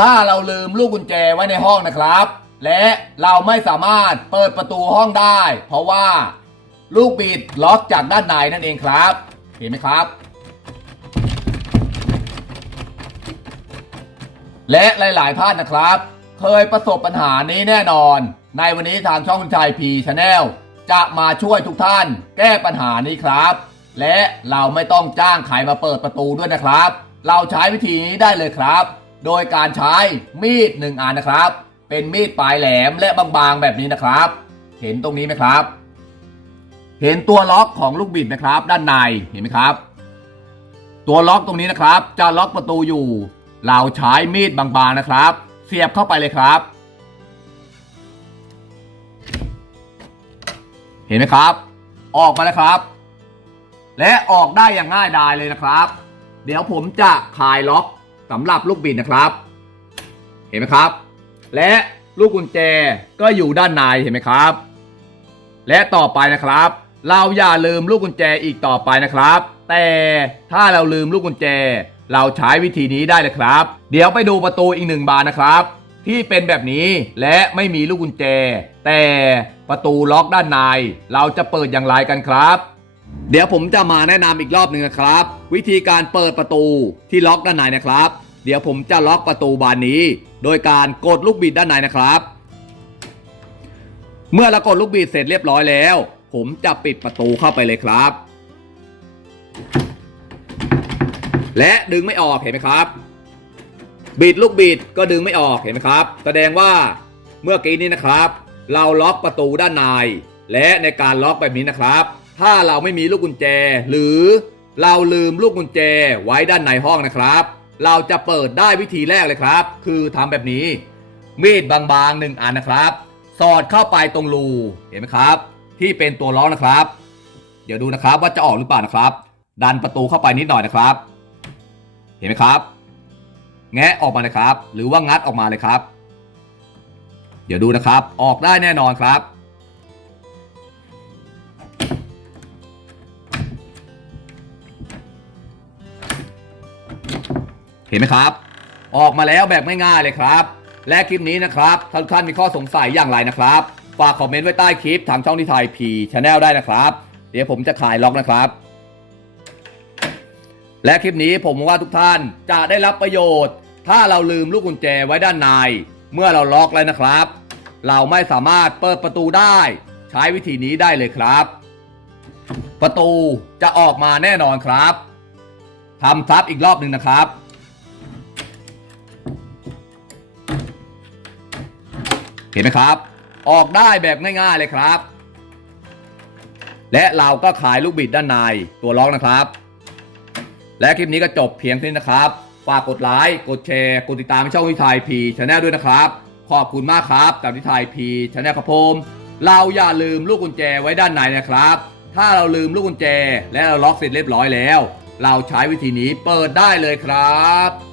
ถ้าเราลืมลูกกุญแจไว้ในห้องนะครับ และเราไม่สามารถเปิดประตูห้องได้ เพราะว่าลูกบิดล็อกจากด้านในนั่นเองครับ เห็นไหมครับ และหลายๆท่านนะครับ เคยประสบปัญหานี้แน่นอน ในวันนี้ทางช่องคุณชายพีชาแนลจะมาช่วยทุกท่านแก้ปัญหานี้ครับ และเราไม่ต้องจ้างใครมาเปิดประตูด้วยนะครับ เราใช้วิธีนี้ได้เลยครับ โดยการใช้มีดหนึ่งอันนะครับ เป็นมีดปลายแหลมและบางๆแบบนี้นะครับ เห็นตรงนี้ไหมครับ เห็นตัวล็อกของลูกบิดไหมครับ ด้านในเห็นไหมครับ ตัวล็อกตรงนี้นะครับ จะล็อกประตูอยู่ เราใช้มีดบางๆนะครับ เสียบเข้าไปเลยครับ เห็นไหมครับ ออกมาแล้วครับ และออกได้อย่างง่ายดายเลยนะครับ เดี๋ยวผมจะคลายล็อก สำหรับลูกบิดนะครับ เห็นไหมครับ และลูกกุญแจก็อยู่ด้านในเห็นไหมครับ และต่อไปนะครับ เราอย่าลืมลูกกุญแจอีกต่อไปนะครับ แต่ถ้าเราลืมลูกกุญแจ เราใช้วิธีนี้ได้เลยครับ เดี๋ยวไปดูประตูอีกหนึ่งบานนะครับ ที่เป็นแบบนี้และไม่มีลูกกุญแจ แต่ประตูล็อกด้านใน เราจะเปิดอย่างไรกันครับ เดี๋ยวผมจะมาแนะนำอีกรอบหนึ่งนะครับ วิธีการเปิดประตูที่ล็อกด้านในนะครับ เดี๋ยวผมจะล็อกประตูบานนี้ โดยการกดลูกบิดด้านในนะครับ เมื่อเรากดลูกบิดเสร็จเรียบร้อยแล้ว ผมจะปิดประตูเข้าไปเลยครับ และดึงไม่ออกเห็นไหมครับ บิดลูกบิดก็ดึงไม่ออกเห็นไหมครับ แสดงว่าเมื่อกี้นี้นะครับ เราล็อกประตูด้านใน และในการล็อกแบบนี้นะครับ ถ้าเราไม่มีลูกกุญแจ หรือเราลืมลูกกุญแจไว้ด้านในห้องนะครับ เราจะเปิดได้วิธีแรกเลยครับ คือทำแบบนี้ มีดบางๆหนึ่งอันนะครับ สอดเข้าไปตรงรูเห็นไหมครับ ที่เป็นตัวล็อกนะครับ เดี๋ยวดูนะครับว่าจะออกหรือเปล่านะครับ ดันประตูเข้าไปนิดหน่อยนะครับ เห็นไหมครับ แงะออกมาเลยครับ หรือว่างัดออกมาเลยครับ เดี๋ยวดูนะครับ ออกได้แน่นอนครับ เห็นไหมครับ ออกมาแล้วแบบง่ายๆเลยครับ และคลิปนี้นะครับถ้าทุกท่านมีข้อสงสัยอย่างไรนะครับ ฝากคอมเมนต์ไว้ใต้คลิปทางช่องที่ไทยพีชแนลได้นะครับ เดี๋ยวผมจะขายล็อกนะครับ และคลิปนี้ผมว่าทุกท่านจะได้รับประโยชน์ ถ้าเราลืมลูกกุญแจไว้ด้านใน เมื่อเราล็อกแล้วนะครับ เราไม่สามารถเปิดประตูได้ ใช้วิธีนี้ได้เลยครับ ประตูจะออกมาแน่นอนครับทำซับอีกรอบหนึ่งนะครับ เห็นไหมครับ ออกได้แบบง่ายๆเลยครับ และเราก็ขายลูกบิดด้านในตัวล็อกนะครับ และคลิปนี้ก็จบเพียงเท่านี้นะครับ ฝากกดไลค์ กดแชร์ กดติดตามช่องวิทยพีชาแนลด้วยนะครับ ขอบคุณมากครับกับวิทยพีชาแนลครับผมเราอย่าลืมลูกกุญแจไว้ด้านในนะครับ ถ้าเราลืมลูกกุญแจและเราล็อกเสร็จเรียบร้อยแล้ว เราใช้วิธีนี้เปิดได้เลยครับ